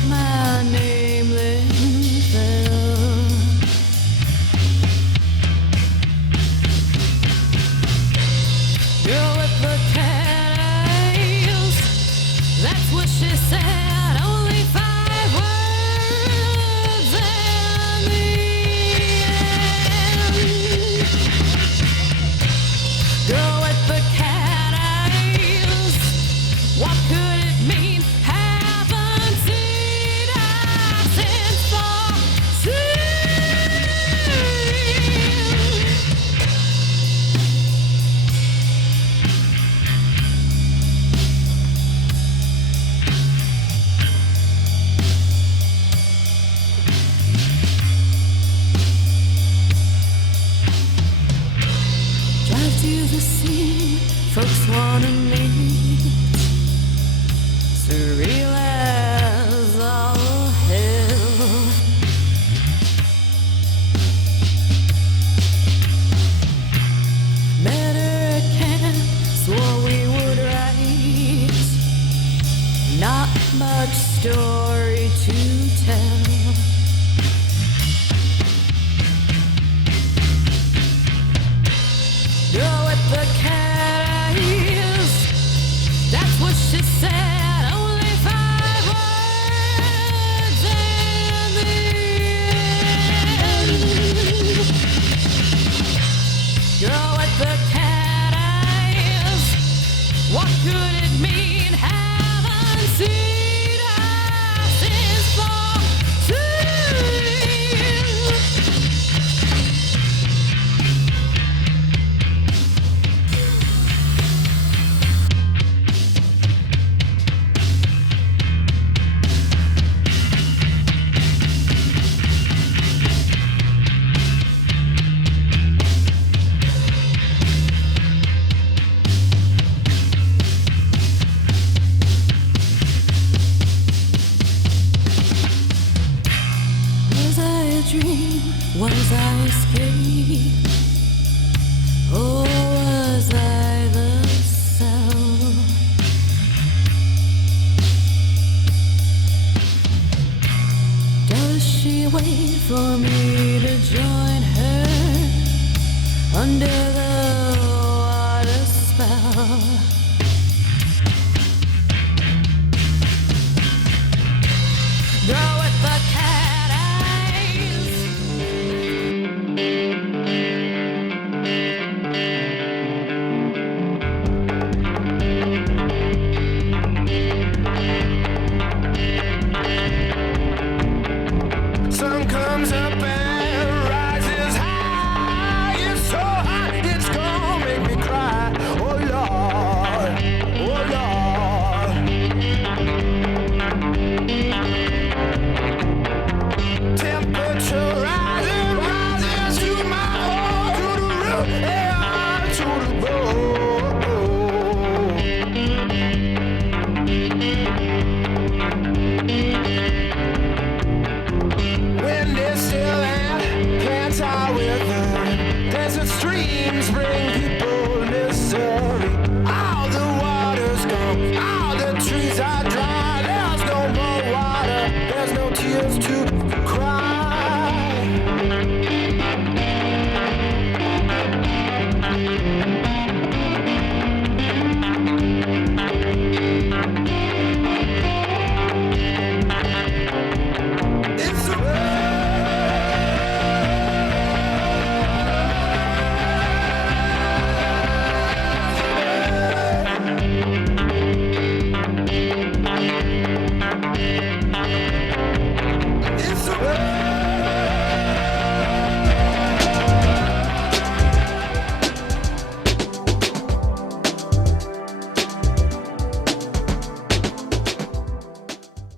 wrote my name then fell. Girl with the cat eyes, that's what she said. Only 5 words in the end. Girl with the cat eyes, what could it mean? Haven't seen her since 14. Drive to the scene, folks wanna meet. Surreal as all hell. Met her at camp, swore we would write. Not much story to tell. Girl with the cat eyes, that's what she said. Only 5 words in the end. Girl with the cat eyes, what could it mean? Haven't seen her since 14. Was I a dream? Was I escape? Or was I the cell? Does she wait for me to join her under the water spell? Girl with the cat eyes. Sun comes up and rises high. It's so hot, it's gonna make me cry. Oh Lord, oh Lord. Temperature rising, rising to my heart, to the roof, yeah, to the bone. Wind is still and plants are withering. Desert streams bring people misery. All the water's gone, all the trees are dry. There's no more water, there's no tears to